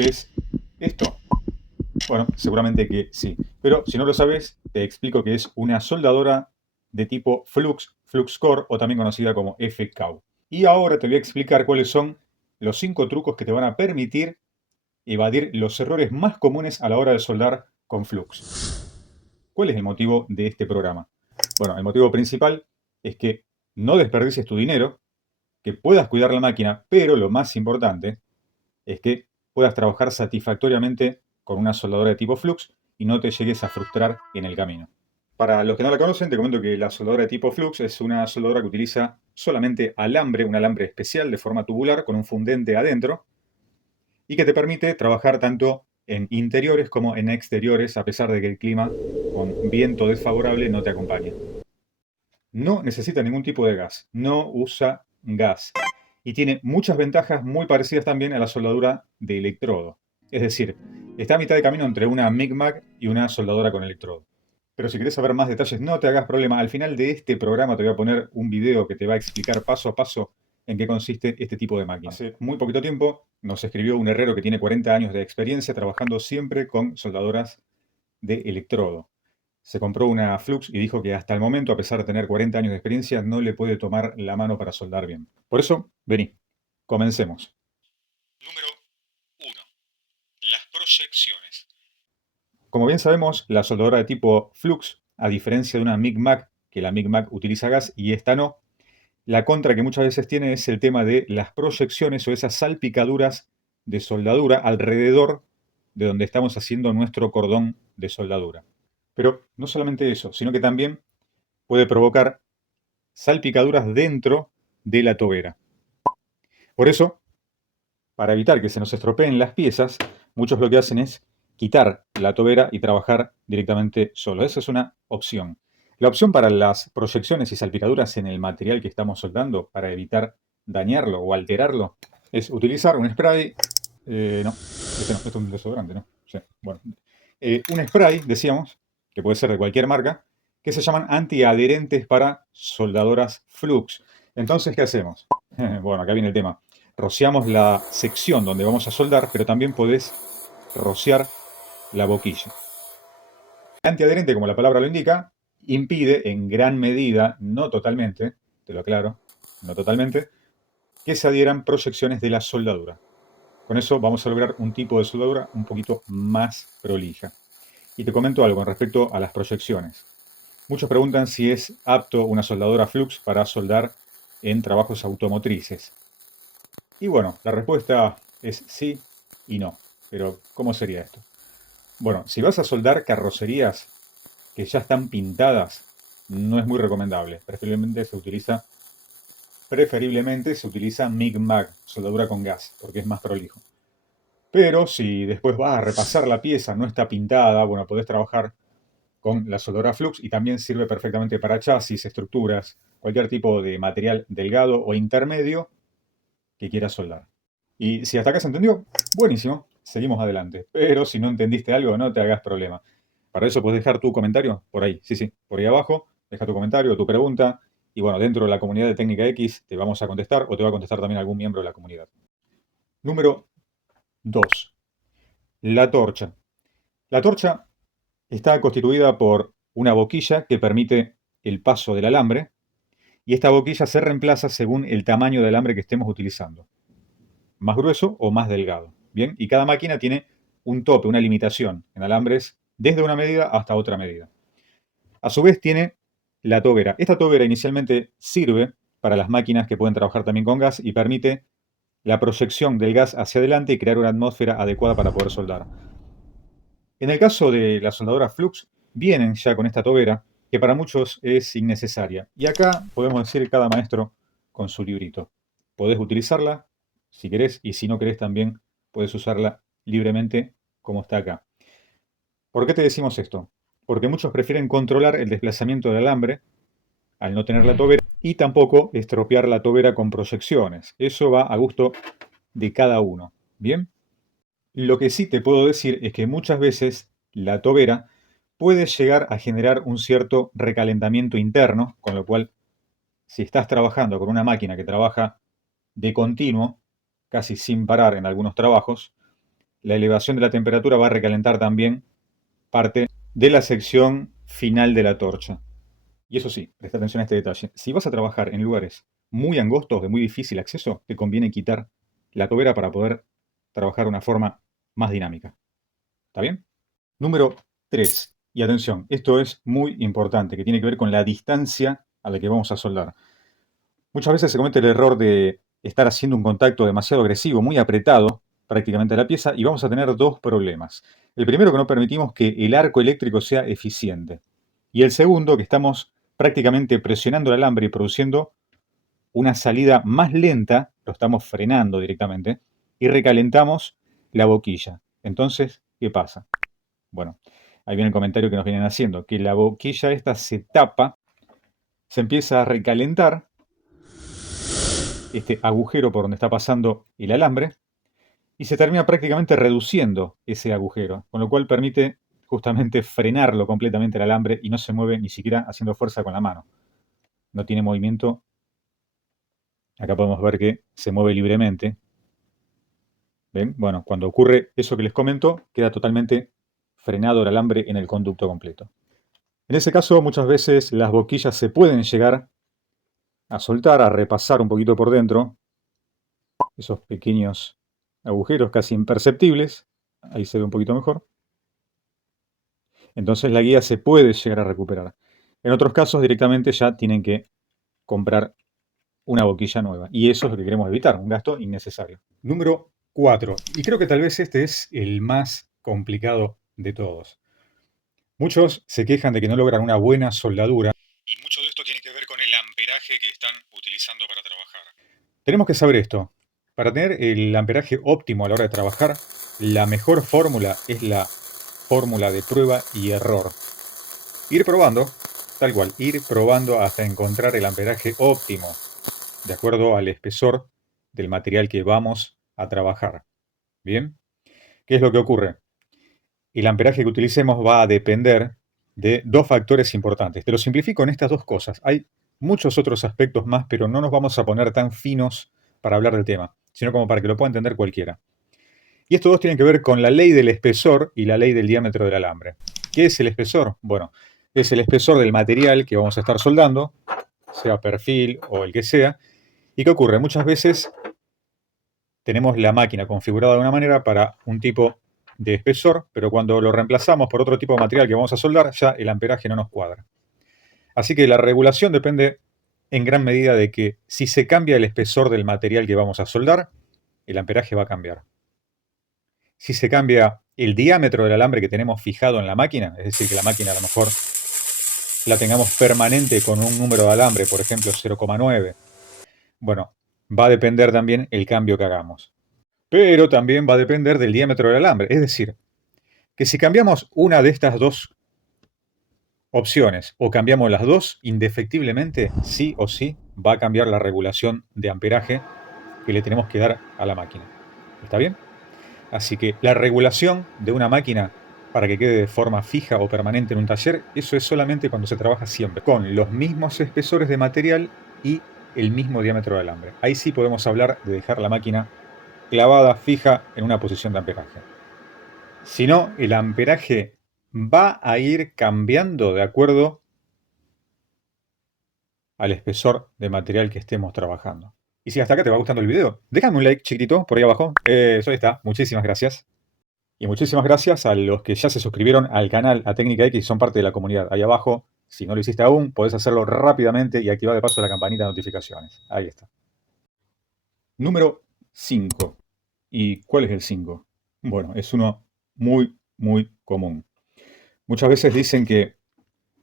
qué es esto? Bueno, seguramente que sí. Pero si no lo sabes, te explico que es una soldadora de tipo Flux, Flux Core o también conocida como FCAW. Y ahora te voy a explicar cuáles son los 5 trucos que te van a permitir evadir los errores más comunes a la hora de soldar con Flux. ¿Cuál es el motivo de este programa? Bueno, el motivo principal es que no desperdicies tu dinero, que puedas cuidar la máquina, pero lo más importante es que puedas trabajar satisfactoriamente con una soldadora de tipo Flux y no te llegues a frustrar en el camino. Para los que no la conocen, te comento que la soldadora de tipo Flux es una soldadora que utiliza solamente alambre, un alambre especial de forma tubular con un fundente adentro y que te permite trabajar tanto en interiores como en exteriores a pesar de que el clima con viento desfavorable no te acompañe. No necesita ningún tipo de gas, no usa gas y tiene muchas ventajas muy parecidas también a la soldadura de electrodo. Es decir, está a mitad de camino entre una MIG-MAG y una soldadora con electrodo. Pero si querés saber más detalles, no te hagas problema. Al final de este programa te voy a poner un video que te va a explicar paso a paso en qué consiste este tipo de máquina. Hace muy poquito tiempo nos escribió un herrero que tiene 40 años de experiencia trabajando siempre con soldadoras de electrodo. Se compró una Flux y dijo que hasta el momento, a pesar de tener 40 años de experiencia, no le puede tomar la mano para soldar bien. Por eso, vení, comencemos. Número 1. Las proyecciones. Como bien sabemos, la soldadora de tipo Flux, a diferencia de una MIG-MAG, que la MIG-MAG utiliza gas y esta no, la contra que muchas veces tiene es el tema de las proyecciones o esas salpicaduras de soldadura alrededor de donde estamos haciendo nuestro cordón de soldadura. Pero no solamente eso, sino que también puede provocar salpicaduras dentro de la tobera. Por eso, para evitar que se nos estropeen las piezas, muchos lo que hacen es quitar la tobera y trabajar directamente solo. Esa es una opción. La opción para las proyecciones y salpicaduras en el material que estamos soldando, para evitar dañarlo o alterarlo, es utilizar un spray. Este no, esto es un desodorante, ¿no? Sí, bueno. Un spray, decíamos, que puede ser de cualquier marca, que se llaman antiadherentes para soldadoras Flux. Entonces, ¿qué hacemos? Bueno, acá viene el tema. Rociamos la sección donde vamos a soldar, pero también podés rociar la boquilla. El antiadherente, como la palabra lo indica, impide en gran medida, no totalmente, te lo aclaro, no totalmente, que se adhieran proyecciones de la soldadura. Con eso vamos a lograr un tipo de soldadura un poquito más prolija. Y te comento algo con respecto a las proyecciones. Muchos preguntan si es apto una soldadora Flux para soldar en trabajos automotrices. Y bueno, la respuesta es sí y no. Pero, ¿cómo sería esto? Bueno, si vas a soldar carrocerías que ya están pintadas, no es muy recomendable. Preferiblemente se utiliza MIG-MAG, soldadura con gas, porque es más prolijo. Pero si después vas a repasar la pieza, no está pintada, bueno, podés trabajar con la soldadora Flux y también sirve perfectamente para chasis, estructuras, cualquier tipo de material delgado o intermedio que quieras soldar. Y si hasta acá se entendió, buenísimo, seguimos adelante. Pero si no entendiste algo, no te hagas problema. Para eso puedes dejar tu comentario por ahí, sí, por ahí abajo, deja tu comentario, tu pregunta, y bueno, dentro de la comunidad de Técnica X te vamos a contestar o te va a contestar también algún miembro de la comunidad. Número 2. La torcha. La torcha está constituida por una boquilla que permite el paso del alambre y esta boquilla se reemplaza según el tamaño de alambre que estemos utilizando. Más grueso o más delgado. Bien, y cada máquina tiene un tope, una limitación en alambres desde una medida hasta otra medida. A su vez tiene la tobera. Esta tobera inicialmente sirve para las máquinas que pueden trabajar también con gas y permite la proyección del gas hacia adelante y crear una atmósfera adecuada para poder soldar. En el caso de la soldadora Flux, vienen ya con esta tobera, que para muchos es innecesaria. Y acá podemos decir cada maestro con su librito. Podés utilizarla si querés y si no querés también puedes usarla libremente como está acá. ¿Por qué te decimos esto? Porque muchos prefieren controlar el desplazamiento del alambre al no tener la tobera y tampoco estropear la tobera con proyecciones. Eso va a gusto de cada uno. ¿Bien? Lo que sí te puedo decir es que muchas veces la tobera puede llegar a generar un cierto recalentamiento interno, con lo cual si estás trabajando con una máquina que trabaja de continuo, casi sin parar en algunos trabajos, la elevación de la temperatura va a recalentar también parte de la sección final de la torcha. Y eso sí, presta atención a este detalle. Si vas a trabajar en lugares muy angostos, de muy difícil acceso, te conviene quitar la tobera para poder trabajar de una forma más dinámica. ¿Está bien? Número 3. Y atención, esto es muy importante, que tiene que ver con la distancia a la que vamos a soldar. Muchas veces se comete el error de estar haciendo un contacto demasiado agresivo, muy apretado prácticamente a la pieza, y vamos a tener dos problemas. El primero, que no permitimos que el arco eléctrico sea eficiente. Y el segundo, que estamos prácticamente presionando el alambre y produciendo una salida más lenta, lo estamos frenando directamente, y recalentamos la boquilla. Entonces, ¿qué pasa? Bueno, ahí viene el comentario que nos vienen haciendo, que la boquilla esta se tapa, se empieza a recalentar, este agujero por donde está pasando el alambre, y se termina prácticamente reduciendo ese agujero, con lo cual permite justamente frenarlo completamente el alambre y no se mueve ni siquiera haciendo fuerza con la mano. No tiene movimiento. Acá podemos ver que se mueve libremente. ¿Ven? Bueno, cuando ocurre eso que les comento, queda totalmente frenado el alambre en el conducto completo. En ese caso, muchas veces las boquillas se pueden llegar a soltar, a repasar un poquito por dentro, esos pequeños agujeros casi imperceptibles. Ahí se ve un poquito mejor. Entonces la guía se puede llegar a recuperar. En otros casos directamente ya tienen que comprar una boquilla nueva. Y eso es lo que queremos evitar, un gasto innecesario. Número 4. Y creo que tal vez este es el más complicado de todos. Muchos se quejan de que no logran una buena soldadura. Y mucho de esto tiene que ver con el amperaje que están utilizando para trabajar. Tenemos que saber esto. Para tener el amperaje óptimo a la hora de trabajar, la mejor fórmula es la fórmula de prueba y error. Ir probando, tal cual, ir probando hasta encontrar el amperaje óptimo, de acuerdo al espesor del material que vamos a trabajar. ¿Bien? ¿Qué es lo que ocurre? El amperaje que utilicemos va a depender de dos factores importantes. Te lo simplifico en estas dos cosas. Hay muchos otros aspectos más, pero no nos vamos a poner tan finos para hablar del tema, sino como para que lo pueda entender cualquiera. Y estos dos tienen que ver con la ley del espesor y la ley del diámetro del alambre. ¿Qué es el espesor? Bueno, es el espesor del material que vamos a estar soldando, sea perfil o el que sea. ¿Y qué ocurre? Muchas veces tenemos la máquina configurada de una manera para un tipo de espesor, pero cuando lo reemplazamos por otro tipo de material que vamos a soldar, ya el amperaje no nos cuadra. Así que la regulación depende en gran medida de que si se cambia el espesor del material que vamos a soldar, el amperaje va a cambiar. Si se cambia el diámetro del alambre que tenemos fijado en la máquina, es decir, que la máquina a lo mejor la tengamos permanente con un número de alambre, por ejemplo 0,9, bueno, va a depender también el cambio que hagamos. Pero también va a depender del diámetro del alambre. Es decir, que si cambiamos una de estas dos opciones o cambiamos las dos, indefectiblemente, sí o sí, va a cambiar la regulación de amperaje que le tenemos que dar a la máquina. ¿Está bien? Así que la regulación de una máquina para que quede de forma fija o permanente en un taller, eso es solamente cuando se trabaja siempre con los mismos espesores de material y el mismo diámetro de alambre. Ahí sí podemos hablar de dejar la máquina clavada, fija, en una posición de amperaje. Si no, el amperaje va a ir cambiando de acuerdo al espesor de material que estemos trabajando. Y si hasta acá te va gustando el video, déjame un like chiquitito por ahí abajo. Eso ahí está. Muchísimas gracias. Y muchísimas gracias a los que ya se suscribieron al canal A Técnica X y son parte de la comunidad. Ahí abajo, si no lo hiciste aún, podés hacerlo rápidamente y activar de paso la campanita de notificaciones. Ahí está. Número 5. ¿Y cuál es el 5? Bueno, es uno muy, muy común. Muchas veces dicen que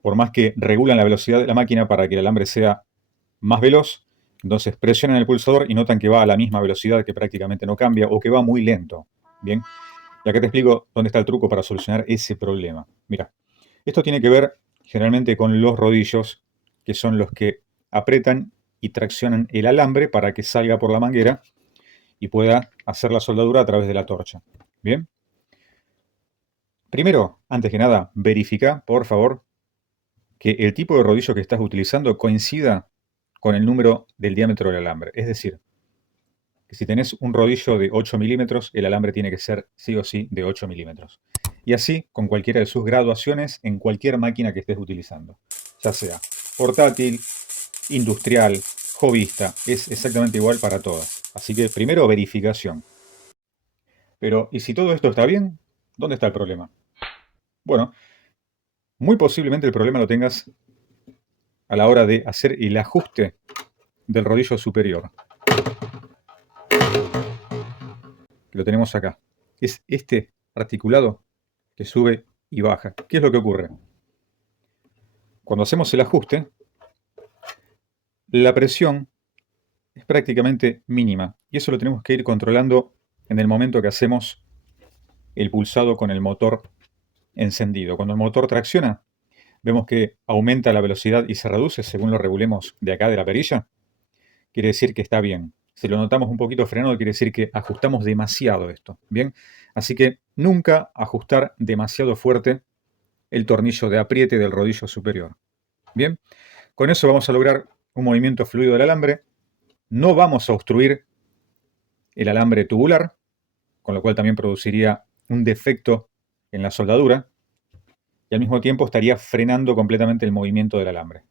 por más que regulan la velocidad de la máquina para que el alambre sea más veloz, entonces presionan el pulsador y notan que va a la misma velocidad, que prácticamente no cambia o que va muy lento. Bien, y acá te explico dónde está el truco para solucionar ese problema. Mira, esto tiene que ver generalmente con los rodillos, que son los que apretan y traccionan el alambre para que salga por la manguera y pueda hacer la soldadura a través de la torcha. Bien. Primero, antes que nada, verifica, por favor, que el tipo de rodillo que estás utilizando coincida con el número del diámetro del alambre. Es decir, que si tenés un rodillo de 8 milímetros, el alambre tiene que ser sí o sí de 8 milímetros. Y así con cualquiera de sus graduaciones en cualquier máquina que estés utilizando. Ya sea portátil, industrial, hobbyista, es exactamente igual para todas. Así que primero verificación. Pero, ¿y si todo esto está bien? ¿Dónde está el problema? Bueno, muy posiblemente el problema lo tengas a la hora de hacer el ajuste del rodillo superior. Lo tenemos acá. Es este articulado que sube y baja. ¿Qué es lo que ocurre? Cuando hacemos el ajuste, la presión es prácticamente mínima. Y eso lo tenemos que ir controlando en el momento que hacemos el pulsado con el motor encendido. Cuando el motor tracciona, vemos que aumenta la velocidad y se reduce según lo regulemos de acá de la perilla. Quiere decir que está bien. Si lo notamos un poquito frenado, quiere decir que ajustamos demasiado esto. Bien, así que nunca ajustar demasiado fuerte el tornillo de apriete del rodillo superior. Bien, con eso vamos a lograr un movimiento fluido del alambre. No vamos a obstruir el alambre tubular, con lo cual también produciría un defecto en la soldadura y al mismo tiempo estaría frenando completamente el movimiento del alambre.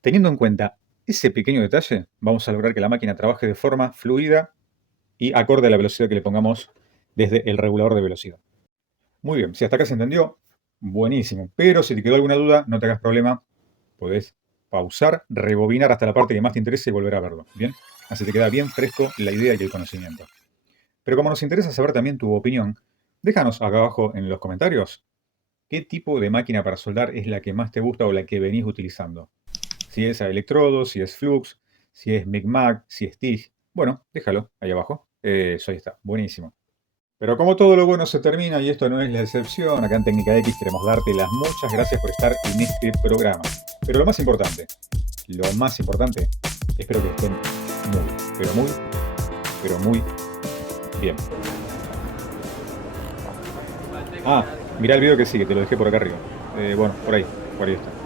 Teniendo en cuenta ese pequeño detalle, vamos a lograr que la máquina trabaje de forma fluida y acorde a la velocidad que le pongamos desde el regulador de velocidad. Muy bien, si hasta acá se entendió, buenísimo. Pero si te quedó alguna duda, no te hagas problema, podés pausar, rebobinar hasta la parte que más te interese y volver a verlo. Bien, así te queda bien fresco la idea y el conocimiento. Pero como nos interesa saber también tu opinión, déjanos acá abajo en los comentarios qué tipo de máquina para soldar es la que más te gusta o la que venís utilizando. Si es a electrodos, si es flux, si es Mic-Mac, si es TIG. Bueno, déjalo ahí abajo. Eso ahí está, buenísimo. Pero como todo lo bueno se termina y esto no es la excepción, acá en Técnica X queremos darte las muchas gracias por estar en este programa. Pero lo más importante, espero que estén muy bien. Ah, mirá el video que sigue, te lo dejé por acá arriba. Bueno, por ahí está.